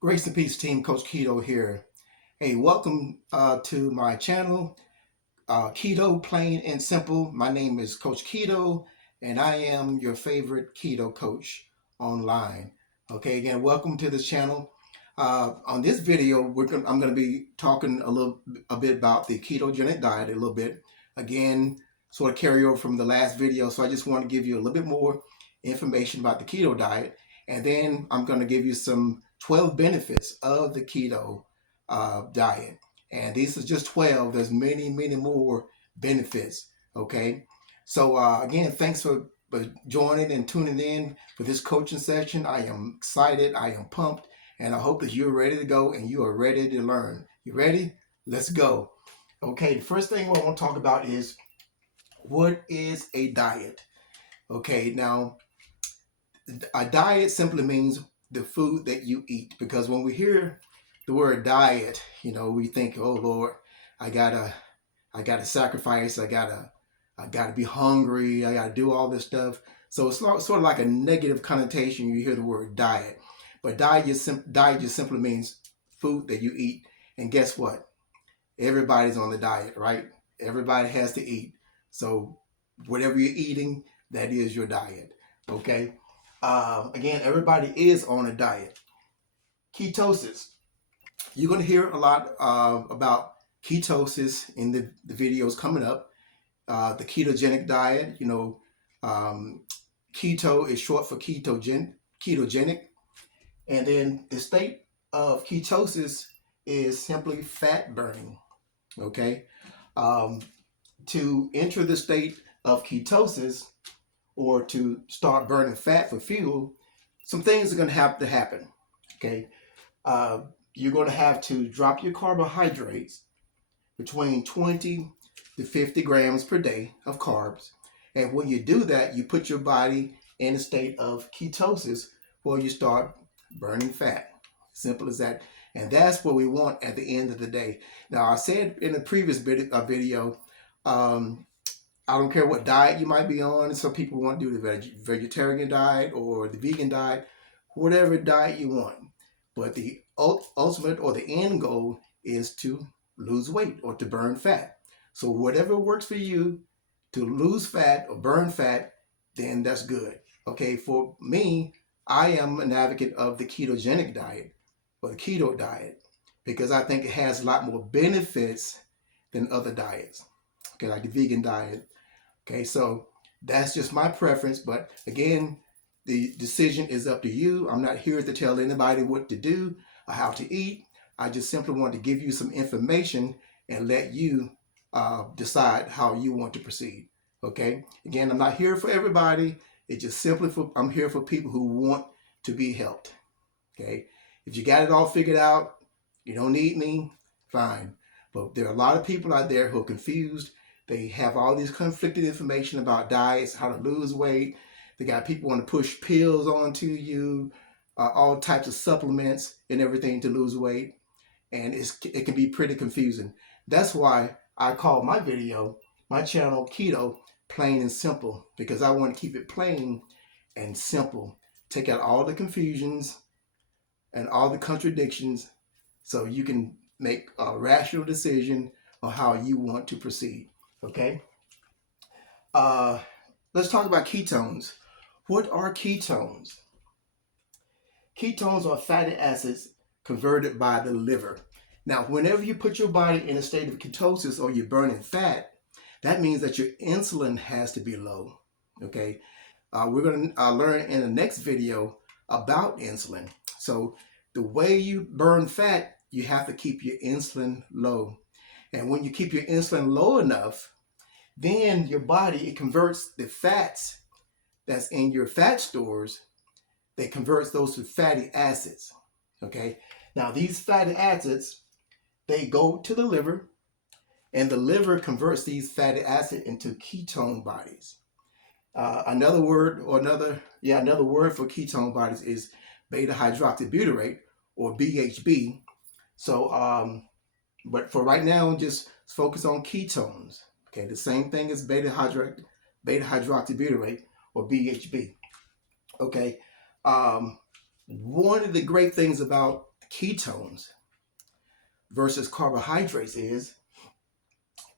Grace and Peace team, Coach Keto here. Hey, welcome to my channel, Keto Plain and Simple. My name is Coach Keto, and I am your favorite keto coach online. Okay, again, welcome to this channel. On this video, I'm going to be talking a bit about the ketogenic diet a little bit. Again, sort of carry over from the last video, so I just want to give you a little bit more information about the keto diet, and then I'm going to give you some 12 benefits of the keto diet. And these are just 12. There's many more benefits. Okay. So again, thanks for joining and tuning in for this coaching session. I am excited. I am pumped. And I hope that you're ready to go and you are ready to learn. You ready? Let's go. Okay. The first thing I want to talk about is what is a diet? Okay. Now, a diet simply means the food that you eat, because when we hear the word diet, we think, oh Lord, I gotta sacrifice, I gotta be hungry, I gotta do all this stuff. So it's sort of like a negative connotation. You hear the word diet, but diet just simply means food that you eat. And guess what? Everybody's on the diet, right? Everybody has to eat. So whatever you're eating, that is your diet. Okay. Again, everybody is on a diet. Ketosis. You're going to hear a lot about ketosis in the videos coming up. The ketogenic diet, keto is short for ketogenic. And then the state of ketosis is simply fat burning. Okay. To enter the state of ketosis, or to start burning fat for fuel, some things are going to have to happen. Okay. You're going to have to drop your carbohydrates between 20 to 50 grams per day of carbs. And when you do that, you put your body in a state of ketosis where you start burning fat. Simple as that. And that's what we want at the end of the day. Now, I said in a previous video, I don't care what diet you might be on. Some people want to do the vegetarian diet or the vegan diet, whatever diet you want. But the ultimate or the end goal is to lose weight or to burn fat. So whatever works for you to lose fat or burn fat, then that's good. Okay, for me, I am an advocate of the ketogenic diet or the keto diet, because I think it has a lot more benefits than other diets. Okay, like the vegan diet. Okay, so that's just my preference. But again, the decision is up to you. I'm not here to tell anybody what to do or how to eat. I just simply want to give you some information and let you decide how you want to proceed. Okay, again, I'm not here for everybody. It's just simply I'm here for people who want to be helped. Okay, if you got it all figured out, you don't need me, fine. But there are a lot of people out there who are confused. They have all these conflicted information about diets, how to lose weight. They got people want to push pills onto you, all types of supplements and everything to lose weight. And it can be pretty confusing. That's why I call my channel, Keto Plain and Simple, because I want to keep it plain and simple. Take out all the confusions and all the contradictions so you can make a rational decision on how you want to proceed. Okay. Let's talk about ketones. What are ketones? Ketones are fatty acids converted by the liver. Now, whenever you put your body in a state of ketosis or you're burning fat, that means that your insulin has to be low. Okay. We're going to learn in the next video about insulin. So the way you burn fat, you have to keep your insulin low. And when you keep your insulin low enough, then your body, it converts the fats that's in your fat stores, they converts those to fatty acids. Okay. Now these fatty acids, they go to the liver, and the liver converts these fatty acids into ketone bodies. Another word for ketone bodies is beta hydroxybutyrate, or BHB. So, but for right now, just focus on ketones. Okay, the same thing as beta hydroxybutyrate, or BHB. Okay, one of the great things about ketones versus carbohydrates is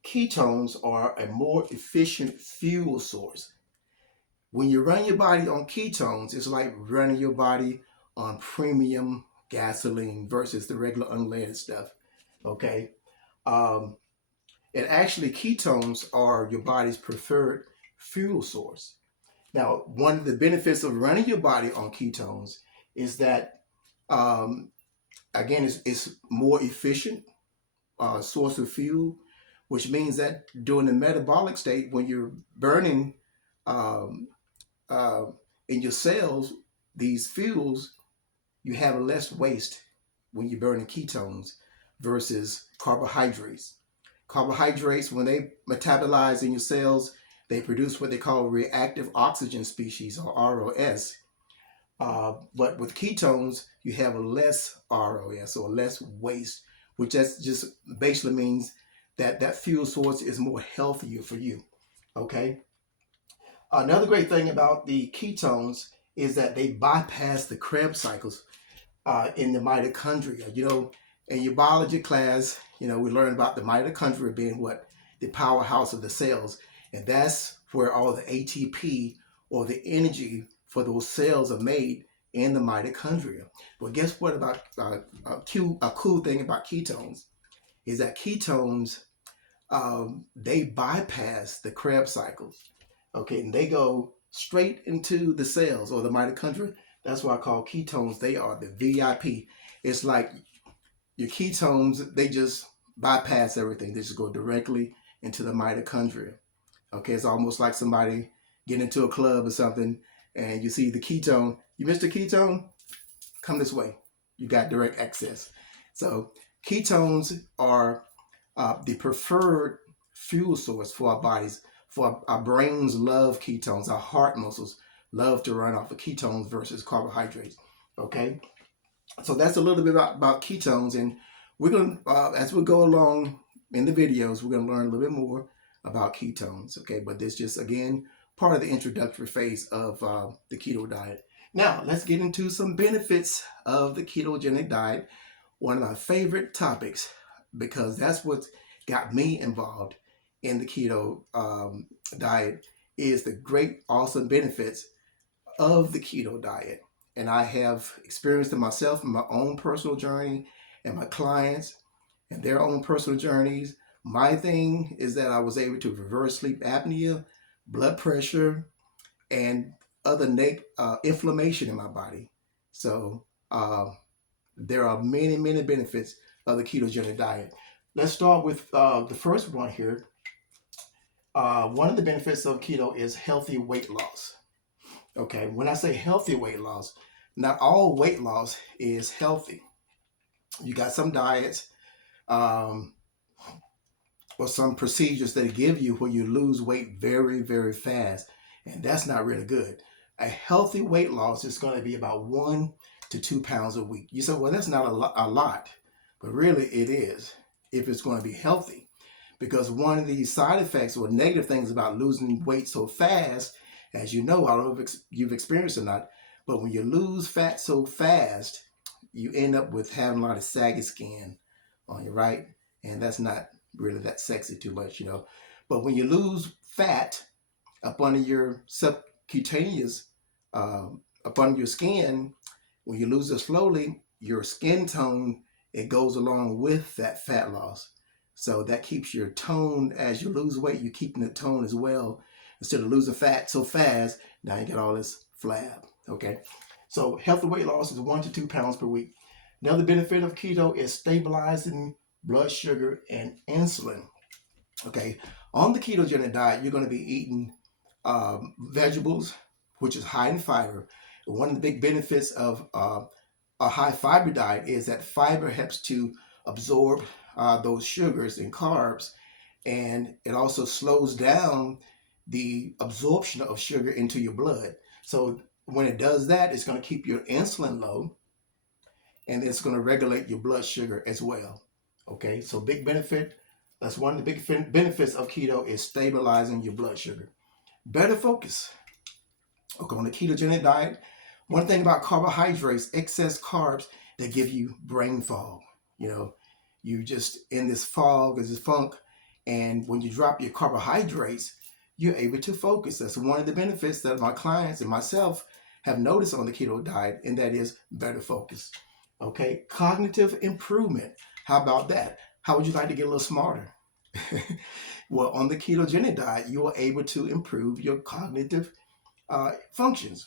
ketones are a more efficient fuel source. When you run your body on ketones, it's like running your body on premium gasoline versus the regular unleaded stuff. Okay. Um, and actually, ketones are your body's preferred fuel source. Now, one of the benefits of running your body on ketones is that, um, again, it's more efficient source of fuel, which means that during the metabolic state, when you're burning um, uh, in your cells these fuels, you have less waste when you're burning ketones versus carbohydrates. Carbohydrates, when they metabolize in your cells, they produce what they call reactive oxygen species, or ROS. But with ketones, you have less ROS, or less waste, which that's just basically means that that fuel source is more healthier for you. Okay. Another great thing about the ketones is that they bypass the Krebs cycles in the mitochondria. In your biology class, we learned about the mitochondria being what? The powerhouse of the cells. And that's where all the ATP, or the energy for those cells, are made, in the mitochondria. Well, guess what about a cool thing about ketones is that ketones, they bypass the Krebs cycles. Okay, and they go straight into the cells, or the mitochondria. That's why I call ketones, they are the VIP. It's like your ketones, they just bypass everything. They just go directly into the mitochondria. Okay, it's almost like somebody getting into a club or something, and you see the ketone. You missed a ketone? Come this way. You got direct access. So ketones are the preferred fuel source for our bodies. For our brains love ketones. Our heart muscles love to run off of ketones versus carbohydrates. Okay, so that's a little bit about ketones, and we're going to, as we go along in the videos, we're going to learn a little bit more about ketones. Okay, but this just, again, part of the introductory phase of the keto diet. Now, let's get into some benefits of the ketogenic diet. One of my favorite topics, because that's what got me involved in the keto diet, is the great, awesome benefits of the keto diet. And I have experienced it myself in my own personal journey, and my clients and their own personal journeys. My thing is that I was able to reverse sleep apnea, blood pressure, and other inflammation in my body. So there are many, many benefits of the ketogenic diet. Let's start with the first one here. One of the benefits of keto is healthy weight loss. Okay, when I say healthy weight loss, not all weight loss is healthy. You got some diets or some procedures that give you where you lose weight very, very fast, and that's not really good. A healthy weight loss is going to be about 1 to 2 pounds a week. You say, well, that's not a lot, but really it is if it's going to be healthy. Because one of the side effects or negative things about losing weight so fast, as you know, I don't know if you've experienced or not, but when you lose fat so fast, you end up with having a lot of saggy skin on you, right? And that's not really that sexy too much. But when you lose fat up under your subcutaneous, up under your skin, when you lose it slowly, your skin tone, it goes along with that fat loss. So that keeps your tone. As you lose weight, you're keeping the tone as well. Instead of losing fat so fast, now you get all this flab. Okay, so healthy weight loss is 1 to 2 pounds per week. Another benefit of keto is stabilizing blood sugar and insulin. Okay, on the ketogenic diet, you're going to be eating vegetables, which is high in fiber. One of the big benefits of a high fiber diet is that fiber helps to absorb those sugars and carbs, and it also slows down the absorption of sugar into your blood. So when it does that, it's going to keep your insulin low, and it's going to regulate your blood sugar as well. Okay, so big benefit. That's one of the big benefits of keto, is stabilizing your blood sugar. Better focus. Okay, on the ketogenic diet, one thing about carbohydrates, excess carbs, they give you brain fog. You know, you just in this fog, this funk, and when you drop your carbohydrates, you're able to focus. That's one of the benefits that my clients and myself have noticed on the keto diet, and that is better focus. Okay, cognitive improvement. How about that? How would you like to get a little smarter? Well, on the ketogenic diet, you are able to improve your cognitive functions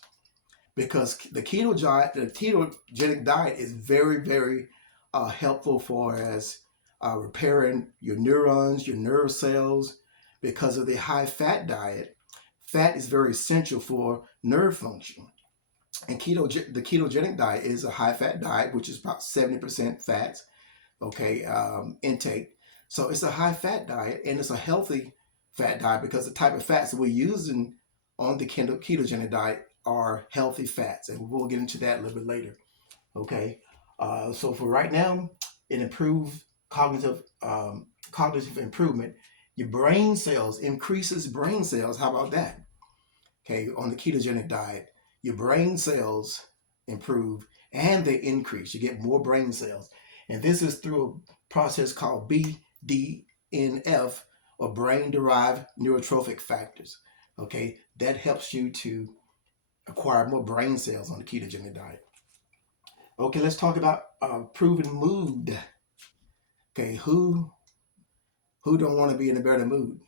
because the ketogenic diet is very, very helpful for as repairing your neurons, your nerve cells, because of the high fat diet. Fat is very essential for nerve function. And the ketogenic diet is a high fat diet, which is about 70% fats, okay, intake. So it's a high fat diet and it's a healthy fat diet because the type of fats that we're using on the ketogenic diet are healthy fats. And we'll get into that a little bit later, okay? So for right now, it improves cognitive improvement. Your brain cells increases brain cells. How about that? Okay, on the ketogenic diet, your brain cells improve and they increase. You get more brain cells. And this is through a process called BDNF, or brain derived neurotrophic factors. Okay, that helps you to acquire more brain cells on the ketogenic diet. Okay, let's talk about improving mood. Okay, who don't want to be in a better mood?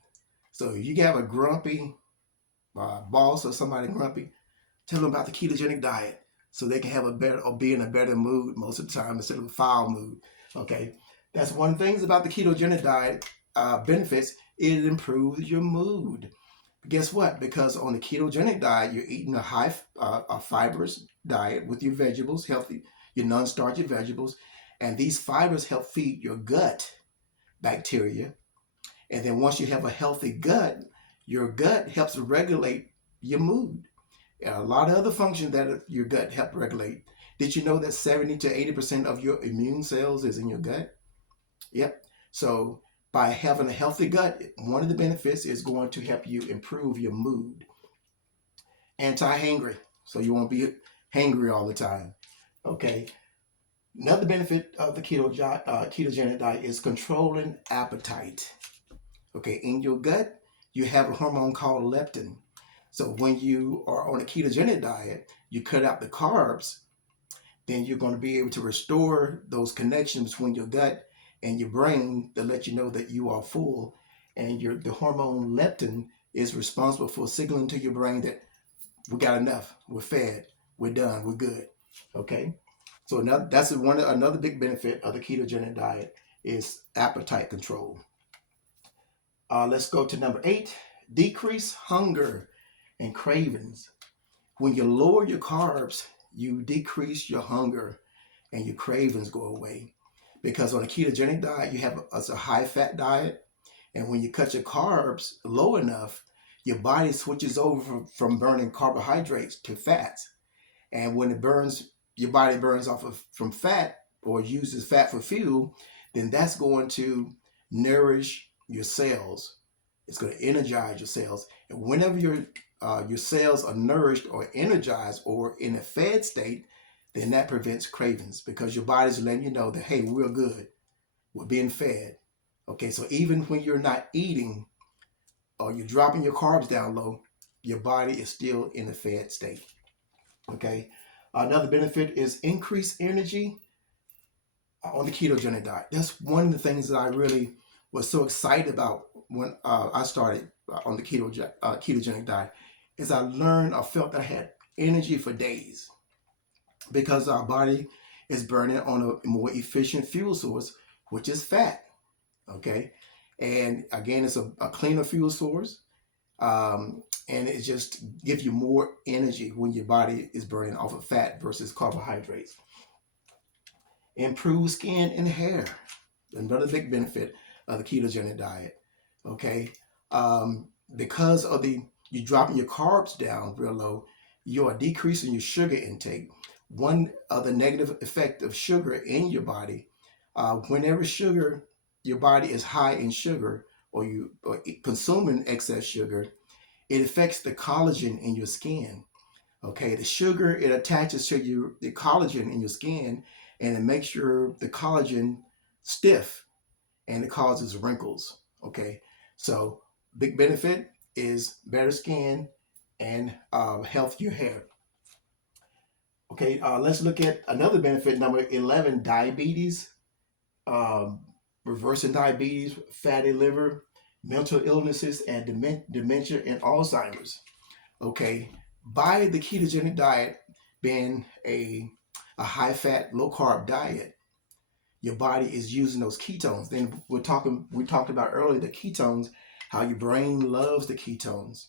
So you have a grumpy boss or somebody grumpy, tell them about the ketogenic diet so they can have a better or be in a better mood most of the time instead of a foul mood. Okay, that's one of the things about the ketogenic diet benefits. It improves your mood. Guess what? Because on the ketogenic diet, you're eating a fibrous diet with your vegetables, healthy, your non-starchy vegetables, and these fibers help feed your gut bacteria. And then once you have a healthy gut, your gut helps regulate your mood. And a lot of other functions that your gut help regulate. Did you know that 70 to 80% of your immune cells is in your gut? Yep. So by having a healthy gut, one of the benefits is going to help you improve your mood. Anti-hangry, so you won't be hangry all the time. Okay. Another benefit of the ketogenic diet is controlling appetite. Okay, in your gut, you have a hormone called leptin. So when you are on a ketogenic diet, you cut out the carbs, then you're going to be able to restore those connections between your gut and your brain to let you know that you are full. And the hormone leptin is responsible for signaling to your brain that we got enough, we're fed, we're done, we're good. Okay, so another big benefit of the ketogenic diet is appetite control. Let's go to number 8, decrease hunger and cravings. When you lower your carbs, you decrease your hunger and your cravings go away. Because on a ketogenic diet, you have a high fat diet. And when you cut your carbs low enough, your body switches over from burning carbohydrates to fats. And when your body burns from fat or uses fat for fuel, then that's going to nourish your cells. It's going to energize your cells. And whenever your cells are nourished or energized or in a fed state, then that prevents cravings because your body's letting you know that, hey, we're good. We're being fed. Okay, so even when you're not eating or you're dropping your carbs down low, your body is still in a fed state. Okay, another benefit is increased energy on the ketogenic diet. That's one of the things that I really was so excited about when I started on the ketogenic diet, is I felt that I had energy for days because our body is burning on a more efficient fuel source, which is fat. Okay, and again, it's a cleaner fuel source, and it just gives you more energy when your body is burning off of fat versus carbohydrates. Improve skin and hair, another big benefit of the ketogenic diet. Okay, because of you dropping your carbs down real low, you are decreasing your sugar intake. One of the negative effect of sugar in your body, whenever your body is high in sugar or you are consuming excess sugar, it affects the collagen in your skin. Okay, the sugar, it attaches to the collagen in your skin, and it makes the collagen stiff, and it causes wrinkles. Okay, so big benefit is better skin and healthier hair. Okay, let's look at another benefit, number 11, diabetes, um, reversing diabetes, fatty liver, mental illnesses, and dementia and Alzheimer's. Okay, by the ketogenic diet being a high fat, low carb diet, your body is using those ketones. Then we talked about earlier the ketones, how your brain loves the ketones.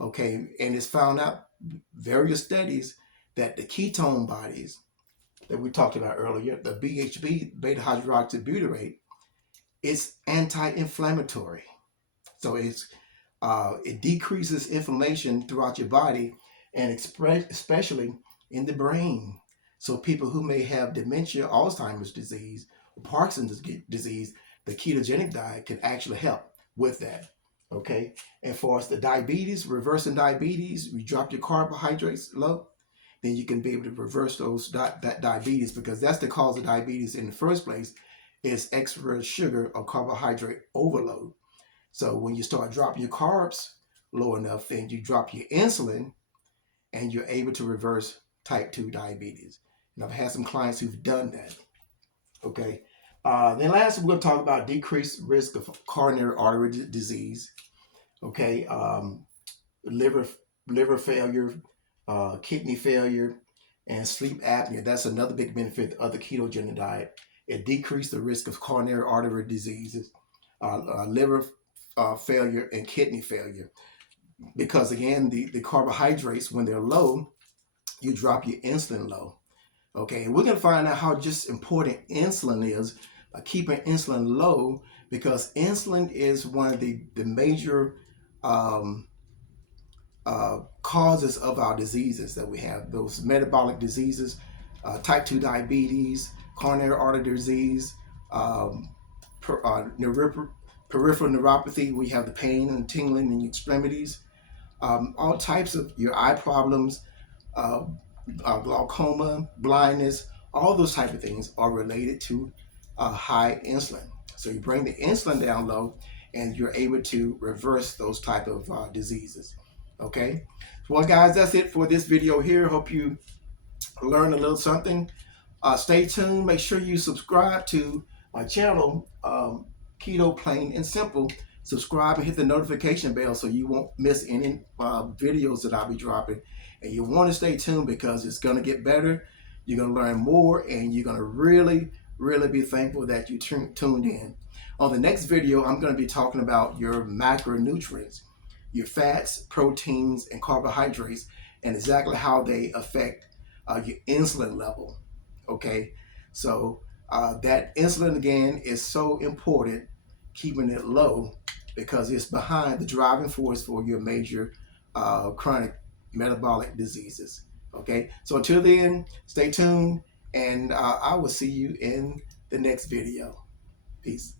Okay, and it's found out various studies that the ketone bodies that we talked about earlier, the BHB, beta hydroxybutyrate, it's anti-inflammatory. So it decreases inflammation throughout your body, and especially in the brain. So people who may have dementia, Alzheimer's disease, or Parkinson's disease, the ketogenic diet can actually help with that. Okay, and for us, the diabetes, reversing diabetes, you drop your carbohydrates low, then you can be able to reverse that diabetes, because that's the cause of diabetes in the first place, is extra sugar or carbohydrate overload. So when you start dropping your carbs low enough, then you drop your insulin, and you're able to reverse type 2 diabetes. And I've had some clients who've done that. Okay. Then lastly, we're going to talk about decreased risk of coronary artery disease. Okay. Liver failure, kidney failure, and sleep apnea. That's another big benefit of the ketogenic diet. It decreased the risk of coronary artery diseases, liver failure, and kidney failure. Because again, the carbohydrates, when they're low, you drop your insulin low. Okay, and we're going to find out how just important insulin is, keeping insulin low, because insulin is one of the major causes of our diseases that we have, those metabolic diseases, type 2 diabetes, coronary artery disease, peripheral neuropathy. We have the pain and tingling in your extremities, all types of your eye problems, glaucoma, blindness, all those type of things are related to high insulin. So you bring the insulin down low, and you're able to reverse those type of diseases. Okay, well guys, that's it for this video here. Hope you learned a little something. Stay tuned. Make sure you subscribe to my channel, Keto Plain and Simple. Subscribe and hit the notification bell so you won't miss any videos that I'll be dropping. And you want to stay tuned, because it's going to get better. You're going to learn more, and you're going to really be thankful that you tuned in. On the next video, I'm going to be talking about your macronutrients, your fats, proteins, and carbohydrates, and exactly how they affect your insulin level. Okay, so that insulin again is so important, keeping it low, because it's behind the driving force for your major chronic metabolic diseases. Okay, so until then, stay tuned, and I will see you in the next video. Peace.